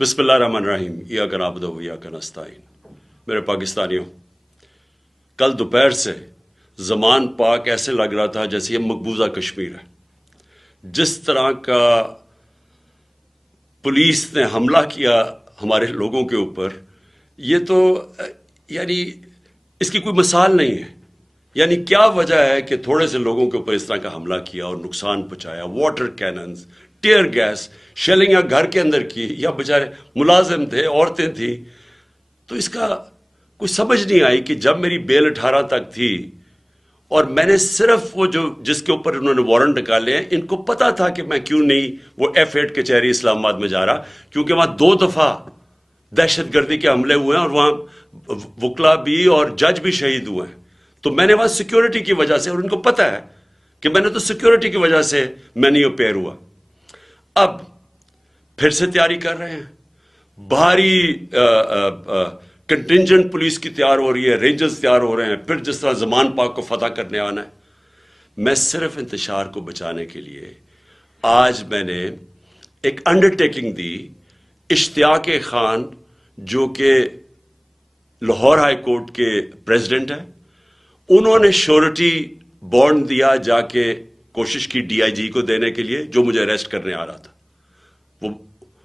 बिस्मिल्लाहिर्रहमानिर्रहीम। इय्याक नअबुदु व इय्याक नस्तईन। मेरे पाकिस्तानियों, कल दोपहर से ज़मान पाक ऐसे लग रहा था जैसे ये मकबूजा कश्मीर है। जिस तरह का पुलिस ने हमला किया हमारे लोगों के ऊपर, ये तो यानी इसकी कोई मिसाल नहीं है। यानी क्या वजह है कि थोड़े से लोगों के ऊपर इस तरह का हमला किया और नुकसान पहुंचाया। Water cannons, tear gas, shelling या घर के अंदर की, या बेचारे मुलाजिम थे, औरतें थी। तो इसका कोई समझ नहीं आई कि जब मेरी बेल 18 तक थी और मैंने सिर्फ वो जो जिसके ऊपर उन्होंने वारंट निकाले हैं, इनको पता था कि मैं क्यों नहीं वो F8 कचहरी इस्लामाबाद में जा रहा, क्योंकि वहां 2 दफा दहशतगर्दी के हमले हुए हैं और वहां वकला भी और जज भी शहीद हुए हैं। तो मैंने वहां सिक्योरिटी की वजह से, और उनको पता है कि मैंने तो सिक्योरिटी की वजह से मैं नहीं अपेयर हुआ। अब फिर से तैयारी कर रहे हैं, भारी कंटिंजेंट पुलिस की तैयार हो रही है, रेंजर्स तैयार हो रहे हैं, फिर जिस तरह ज़मान पाक को फतह करने आना है। मैं सिर्फ इंतशार को बचाने के लिए आज मैंने एक अंडरटेकिंग दी। इश्तियाक खान जो कि लाहौर हाई कोर्ट के प्रेसिडेंट हैं, उन्होंने श्योरिटी बॉन्ड दिया, जाके कोशिश की DIG को देने के लिए जो मुझे अरेस्ट करने आ रहा था। वो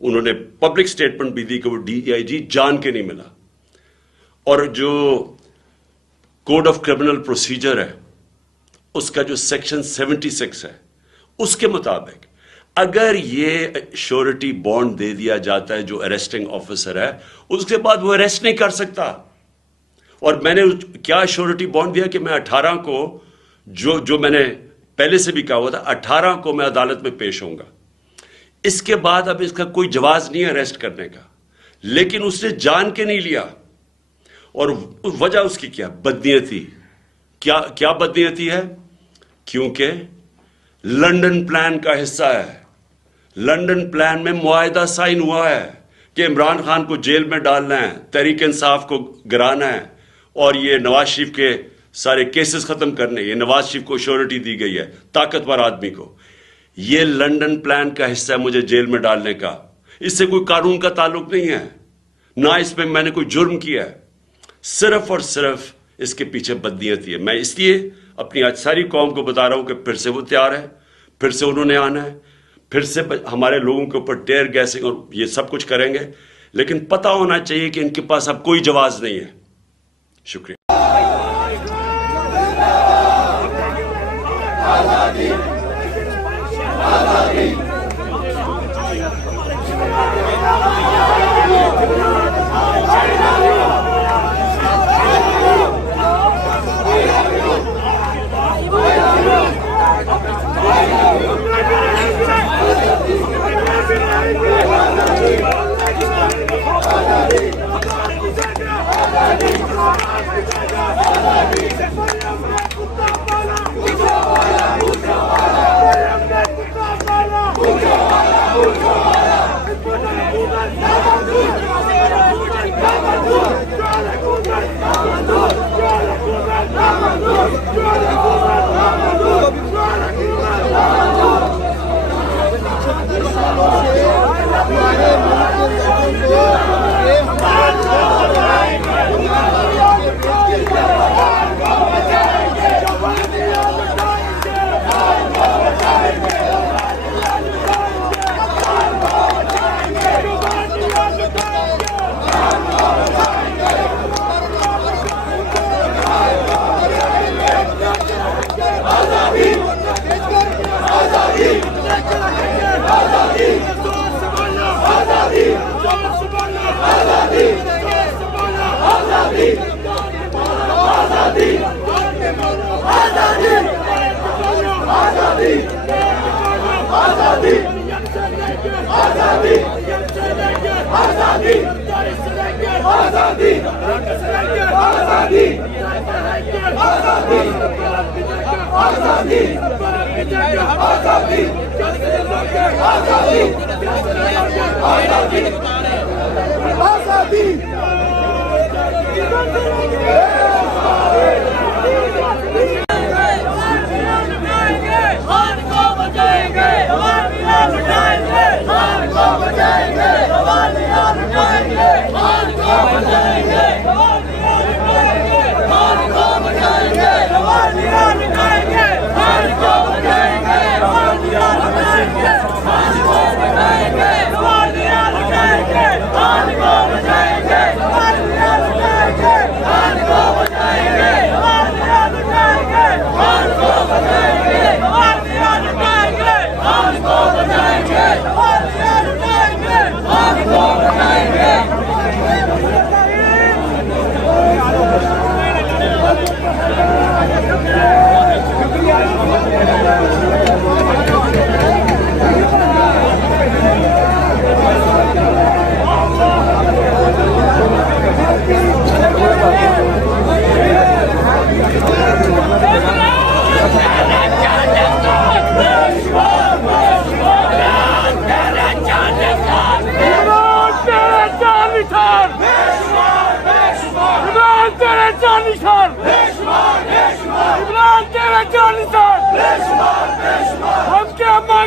उन्होंने पब्लिक स्टेटमेंट भी दी कि वो DIG जान के नहीं मिला। और जो कोड ऑफ क्रिमिनल प्रोसीजर है उसका जो सेक्शन 76 है, उसके मुताबिक अगर ये श्योरिटी बॉन्ड दे दिया जाता है जो अरेस्टिंग ऑफिसर है, उसके बाद वो अरेस्ट नहीं कर सकता। और मैंने क्या श्योरिटी बॉन्ड दिया कि मैं 18 को जो मैंने पहले से भी कहा हुआ था, 18 को मैं अदालत में पेश होऊंगा। इसके बाद अब इसका कोई जवाज नहीं है अरेस्ट करने का, लेकिन उसने जान के नहीं लिया। और वजह उसकी क्या? बदनीयती। क्या बदनीयती है? क्योंकि लंदन प्लान का हिस्सा है। लंदन प्लान में मुआहदा साइन हुआ है कि इमरान खान को जेल में डालना है, तहरीक इंसाफ को गिराना है, और ये नवाज शरीफ के सारे केसेस खत्म करने। ये नवाज शरीफ को श्योरिटी दी गई है, ताकतवर आदमी को। ये लंदन प्लान का हिस्सा है मुझे जेल में डालने का। इससे कोई कानून का ताल्लुक नहीं है, ना इसमें मैंने कोई जुर्म किया है। सिर्फ और सिर्फ इसके पीछे बदनीयती है। मैं इसलिए अपनी आज सारी कौम को बता रहा हूं कि फिर से वो तैयार है, फिर से उन्होंने आना है, फिर से हमारे लोगों के ऊपर टेयर गैसिंग और ये सब कुछ करेंगे। लेकिन पता होना चाहिए कि इनके पास अब कोई जवाब नहीं है। शुक्रिया। बचाएंगे,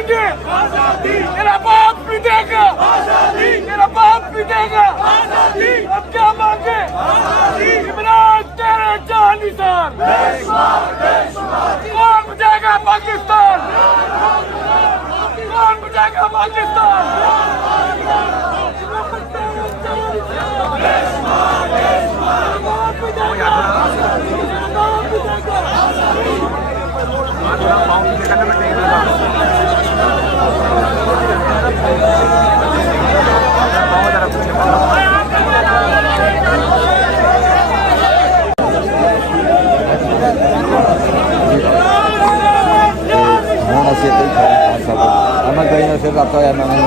मांगे तेरा बाप भी देगा, तेरा बाप भी देगा। अब क्या मांगे? इमरान तेरे जान निशान। कौन बचाएगा पाकिस्तान? कौन बचाएगा Pakistan? Ahmad Bey nasıl atau yang memang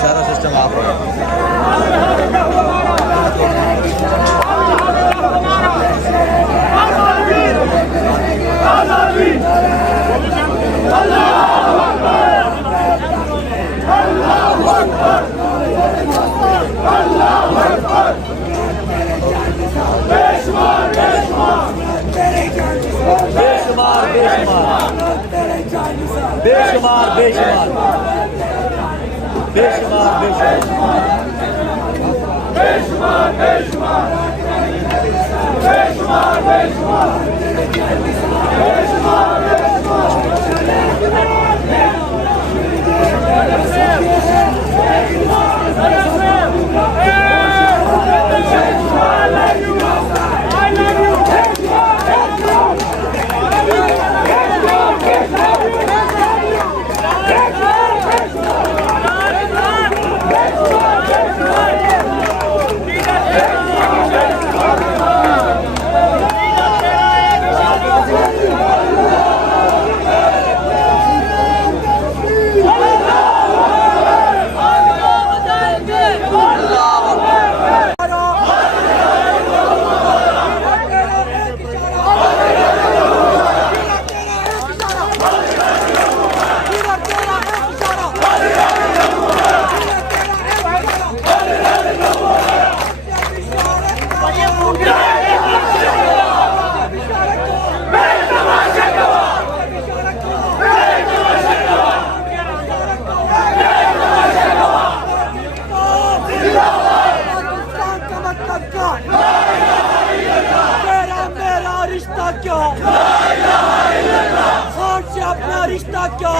सारा सिस्टम आप बेशुमार बेशुमार बेशुमार बेशुमार बेशुमार बेशुमार बेशुमार अपना रिश्ता क्या?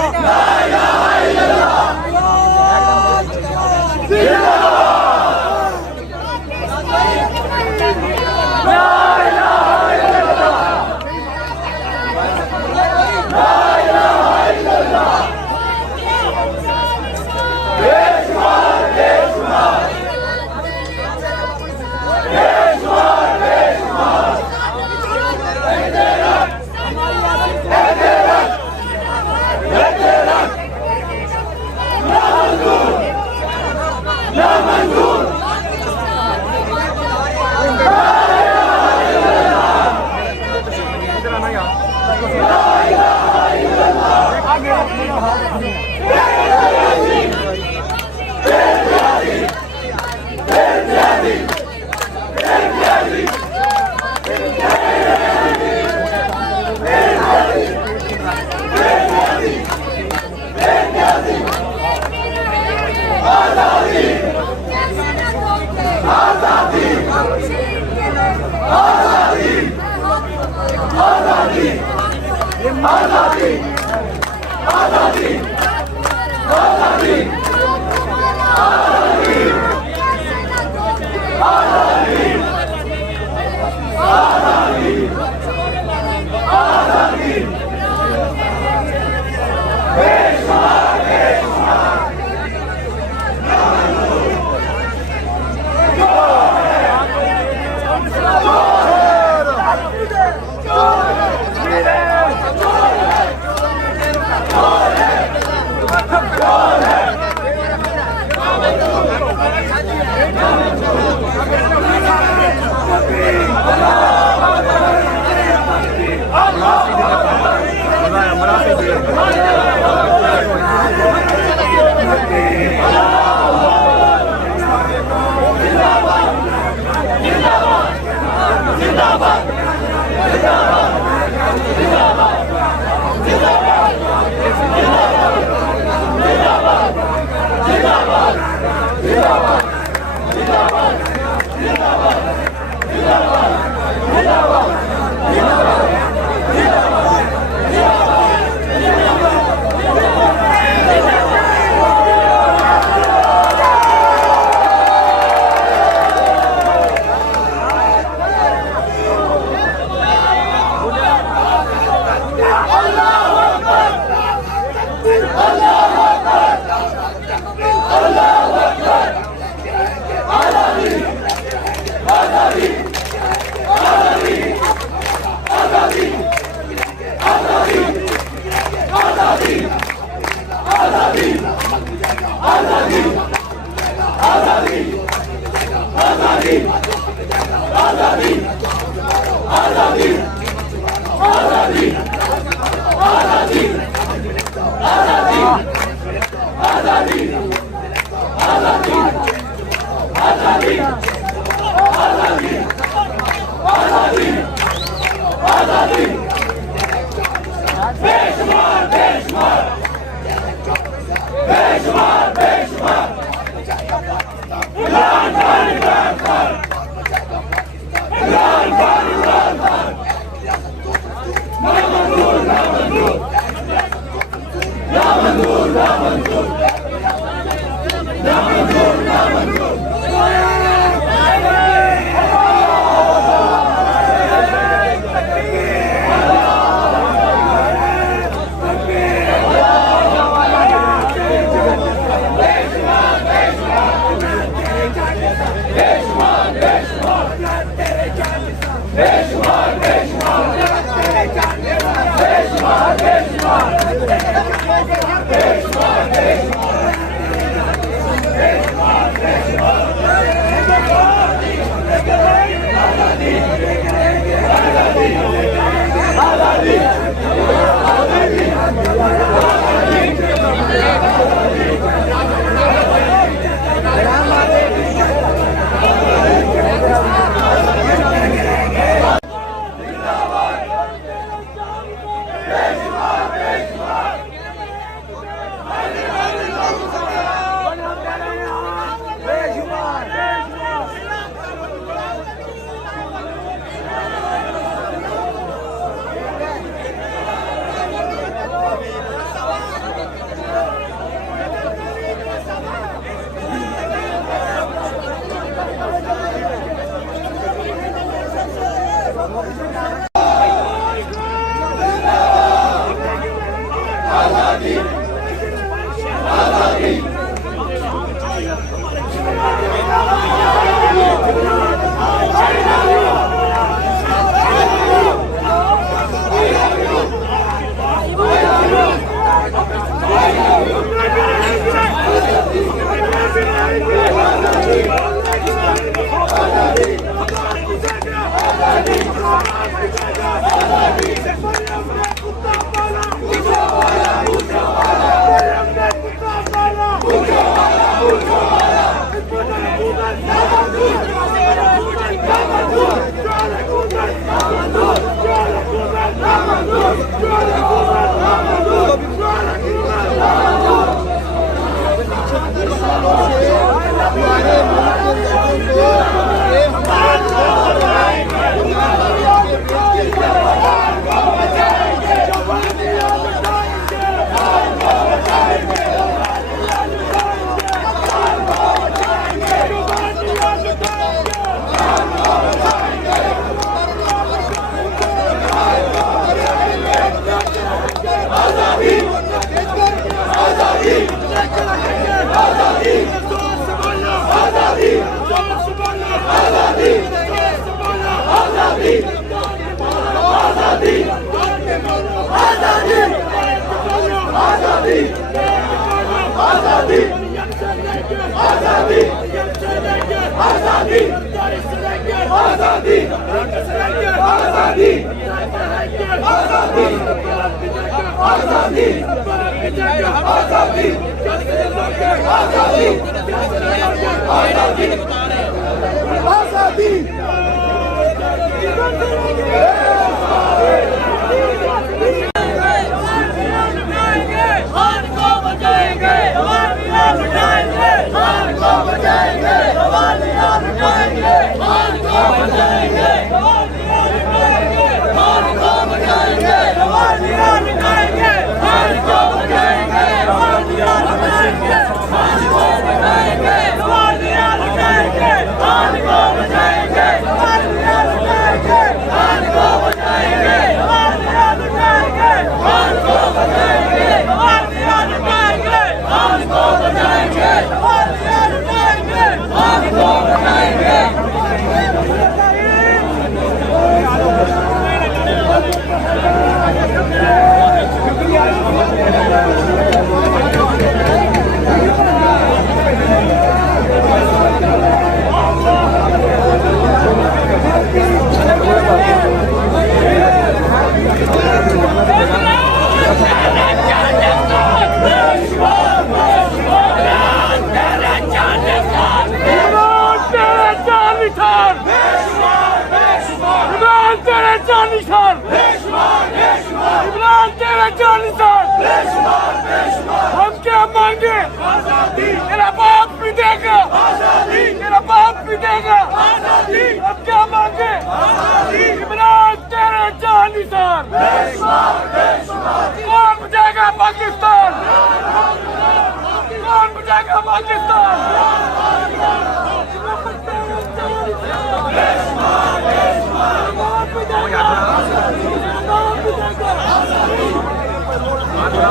Muna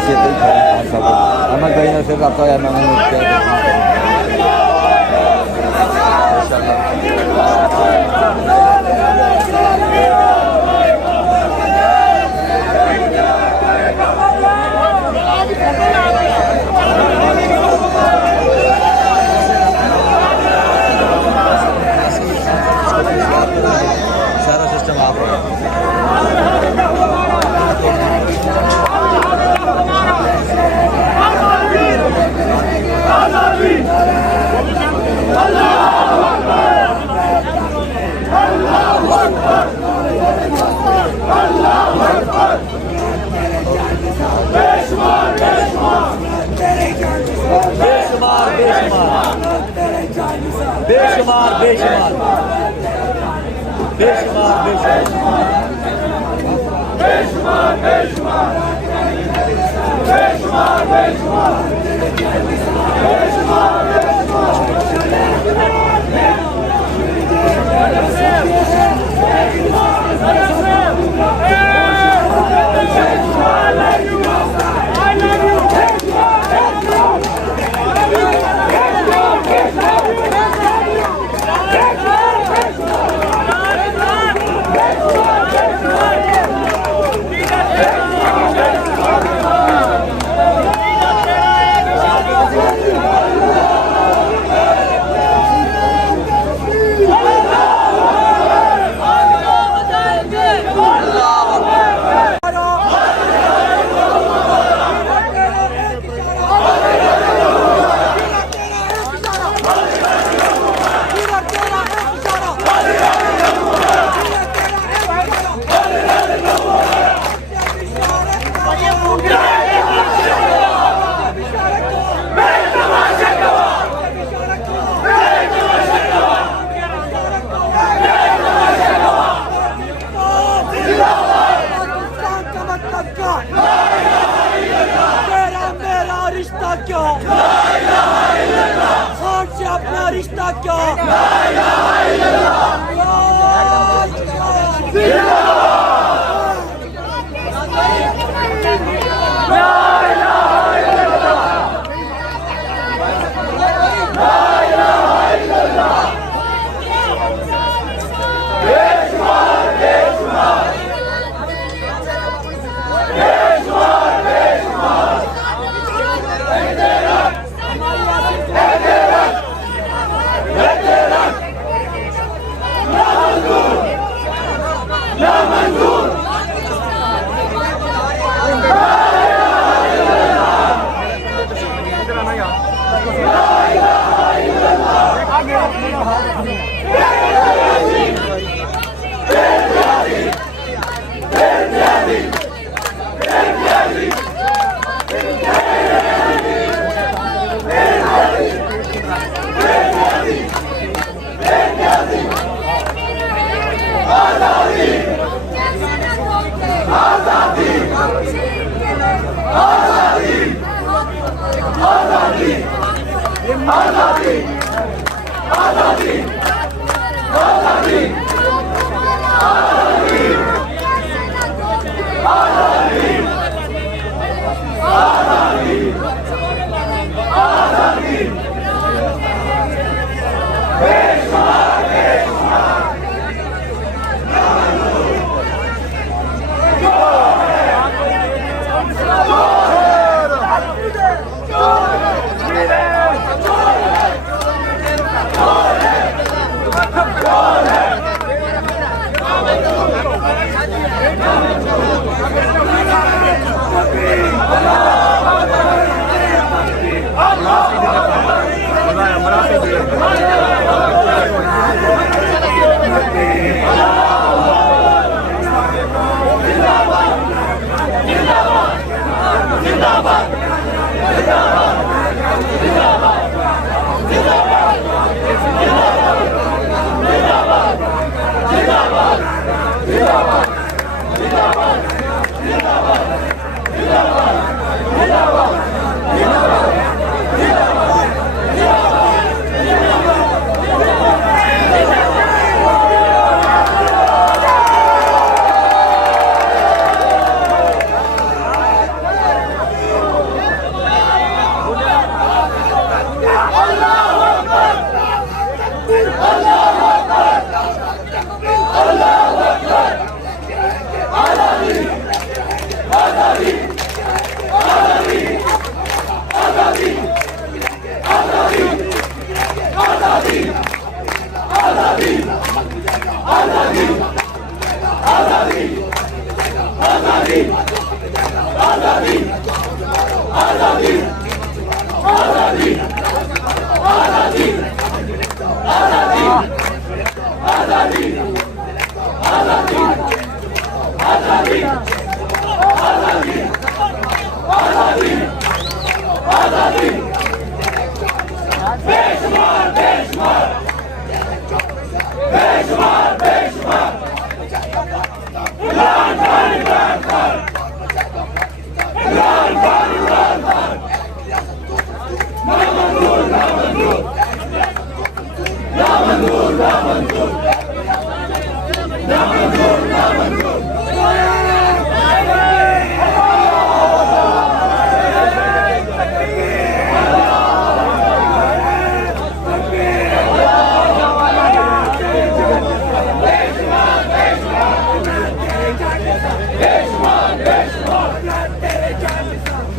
siya ito, sabi. Amal ba yun sir, ako yan mga Sarah system ako. बेशुमार बेशुमार बेशुमार बेशुमार रिश्ता क्यों? खान से अपना रिश्ता क्यों?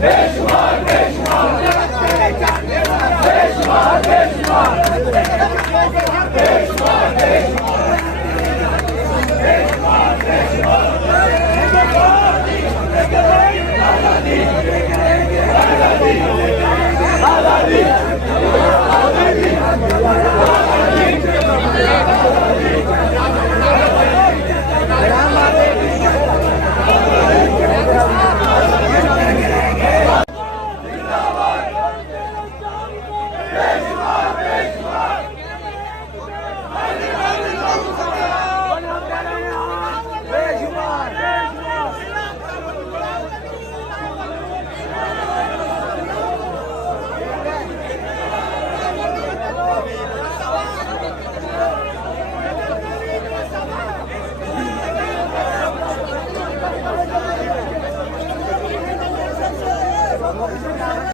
Beşman!